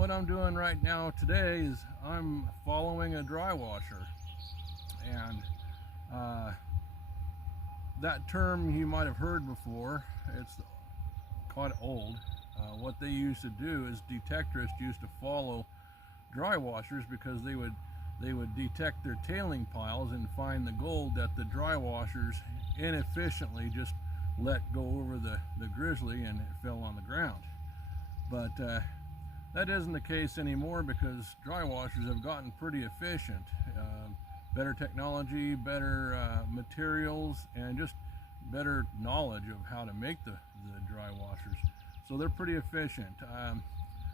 what I'm doing right now today is I'm following a dry washer, and that term you might have heard before. It's quite old. What they used to do is detectorists used to follow dry washers because they would detect their tailing piles and find the gold that the dry washers inefficiently just let go over the grizzly, and it fell on the ground. But that isn't the case anymore because dry washers have gotten pretty efficient. Better technology, better materials, and just better knowledge of how to make the dry washers. So they're pretty efficient.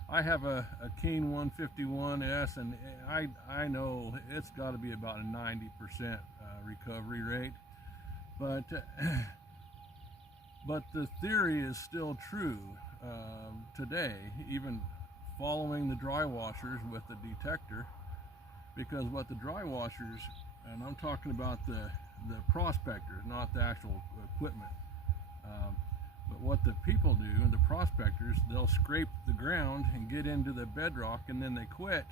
I have a Keen 151S, and I know it's got to be about a 90% recovery rate. But the theory is still true today, even following the dry washers with the detector, because what the dry washers, and I'm talking about the prospectors, not the actual equipment, but what the people do, the prospectors, they'll scrape the ground and get into the bedrock, and then they quit.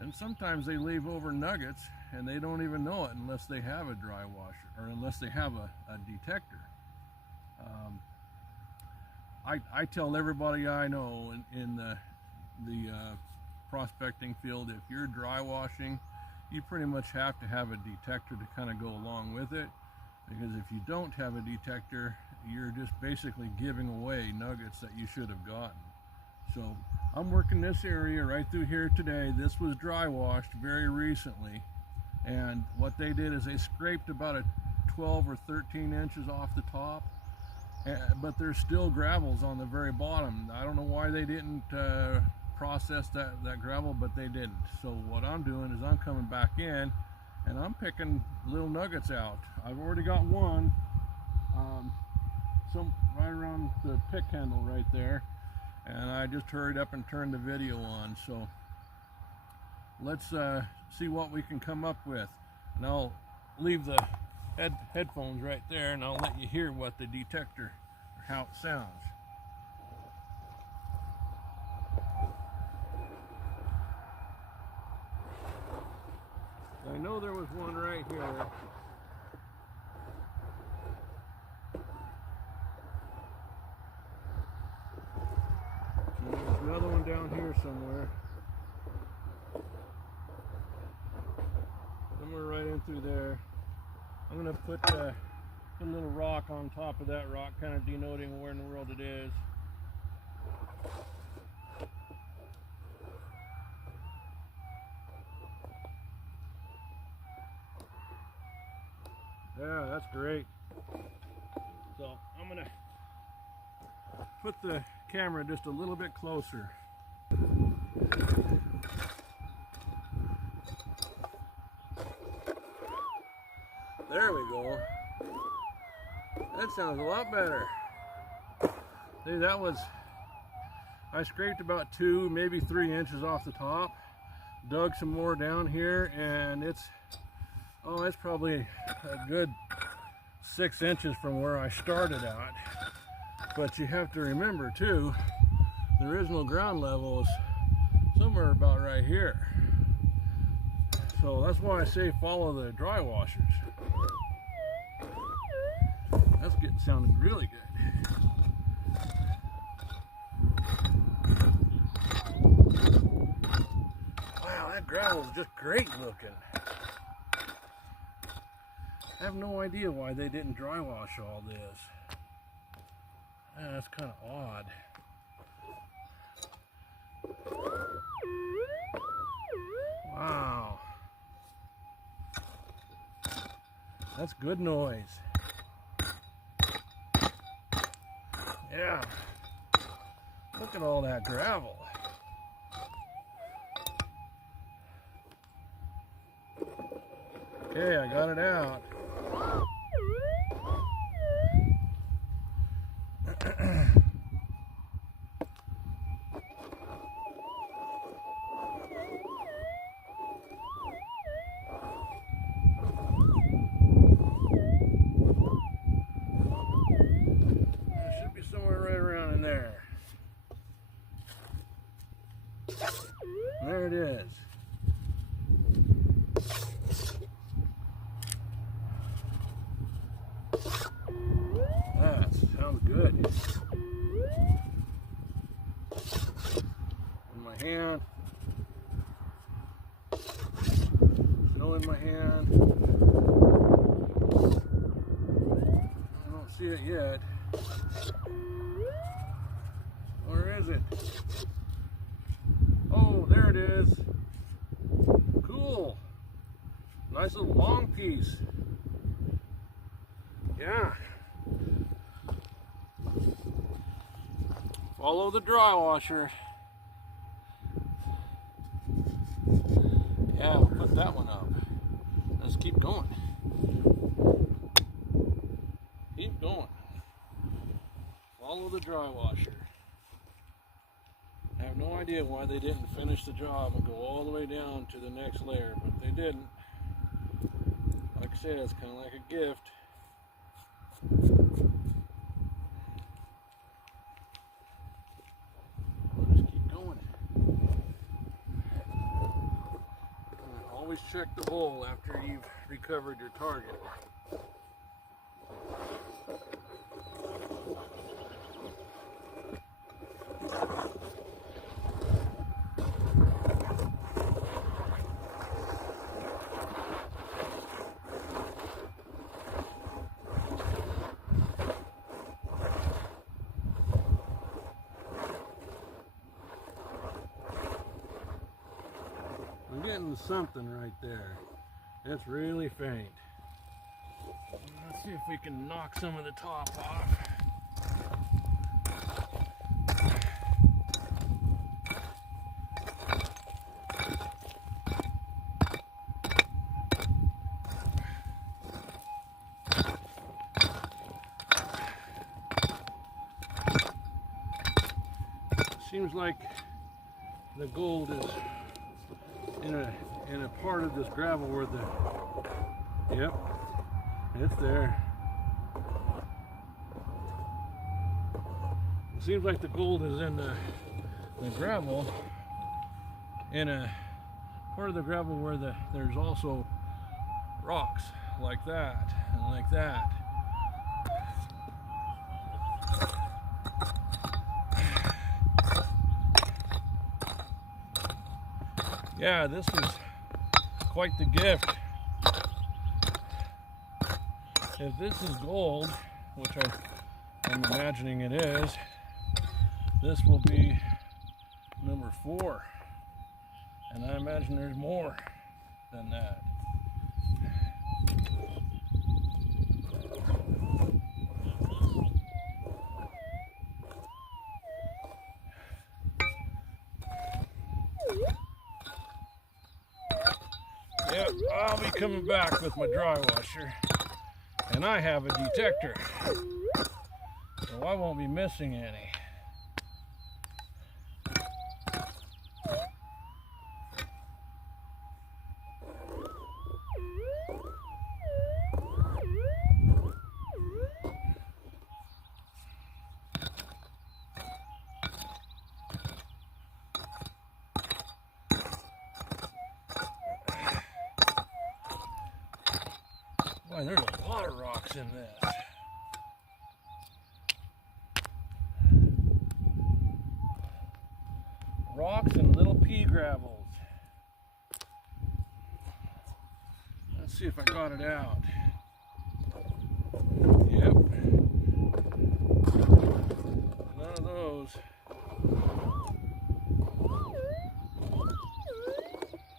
And sometimes they leave over nuggets, and they don't even know it unless they have a dry washer, or unless they have a detector. I tell everybody I know in the prospecting field, if you're dry washing, you pretty much have to have a detector to kind of go along with it, because if you don't have a detector, you're just basically giving away nuggets that you should have gotten. So I'm working this area right through here today. This was dry washed very recently, and what they did is they scraped about a 12 or 13 inches off the top, but there's still gravels on the very bottom. I don't know why they didn't process that gravel, but they didn't. So what I'm doing is I'm coming back in and I'm picking little nuggets out. I've already got one, some right around the pick handle right there, and I just hurried up and turned the video on. So let's see what we can come up with, and I'll leave the headphones right there, and I'll let you hear what the detector, or how it sounds. I know there was one right here. And there's another one down here somewhere. Somewhere right in through there. I'm going to put a little rock on top of that rock, kind of denoting where in the world it is. Yeah, that's great. So I'm going to put the camera just a little bit closer. There we go. That sounds a lot better. See, that was, I scraped about 2, maybe 3 inches off the top, dug some more down here, and it's probably a good 6 inches from where I started out. But you have to remember too, the original ground level is somewhere about right here. So that's why I say follow the dry washers. That's sounding really good. Wow, that gravel is just great looking. I have no idea why they didn't dry wash all this. That's kind of odd. Wow. That's good noise. Yeah. Look at all that gravel. Okay, I got it out. Somewhere right around in there. There it is. That sounds good. In my hand. Snow in my hand. I don't see it yet. Where is it? Oh, there it is. Cool. Nice little long piece. Yeah. Follow the dry washer. Yeah, we'll put that one up. Let's keep going. Keep going. Follow the dry washer. I have no idea why they didn't finish the job and go all the way down to the next layer, but they didn't. Like I said, it's kind of like a gift. Just keep going. Always check the hole after you've recovered your target. I'm getting something right there. It's really faint. Let's see if we can knock some of the top off. Seems like the gold is in a part of this gravel where yep, it's there. It seems like the gold is in the gravel, in a part of the gravel where there's also rocks like that and like that. Yeah, this is quite the gift. If this is gold, which I'm imagining it is, this will be number 4. And I imagine there's more than that. Yep, I'll be coming back with my dry washer, and I have a detector, so I won't be missing any. Boy, there's a lot of rocks in this. Rocks and little pea gravels. Let's see if I got it out. Yep. None of those.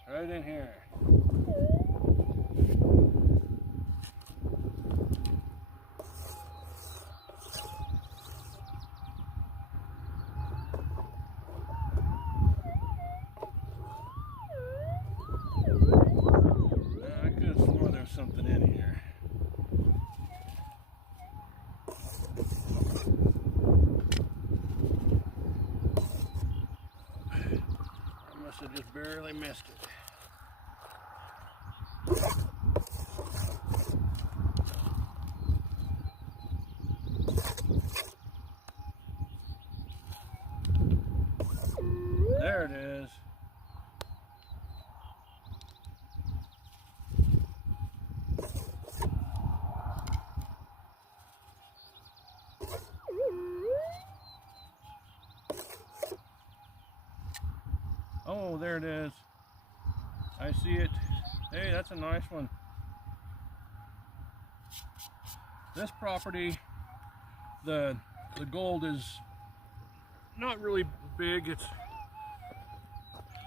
Right in here. Something in here. I must have just barely missed it. There it is. Oh, there it is. I see it. Hey, that's a nice one. This property, the gold is not really big. It's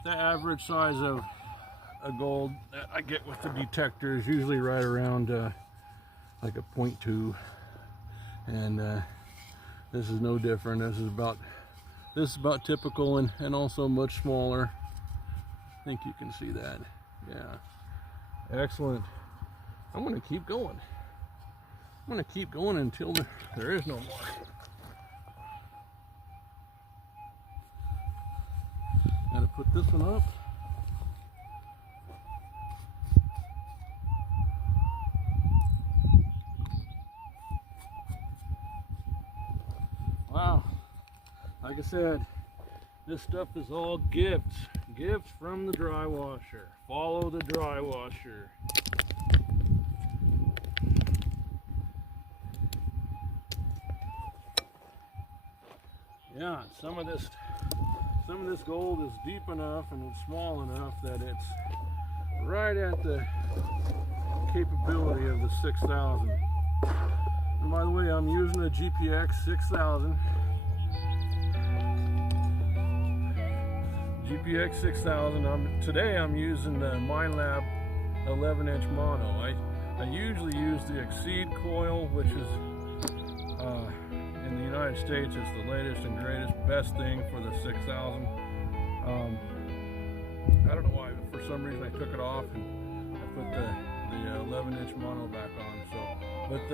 the average size of a gold that I get with the detector is usually right around like a 0.2, and this is no different. This is about typical, and also much smaller. I think you can see that. Yeah, excellent. I'm going to keep going. I'm going to keep going until there is no more. Got to put this one up. Wow, like I said, this stuff is all gifts from the Drywasher. Follow the Drywasher. Yeah, some of this gold is deep enough and it's small enough that it's right at the capability of the 6000. And by the way, I'm using a GPX 6000. GPX 6000. Today I'm using the MineLab 11-inch mono. I usually use the Exceed coil, which is in the United States, it's the latest and greatest, best thing for the 6000. I don't know why, but for some reason I took it off and I put the 11-inch mono back on. So, but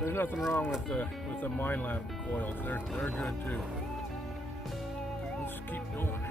there's nothing wrong with the MineLab coils. They're good too. Let's keep going.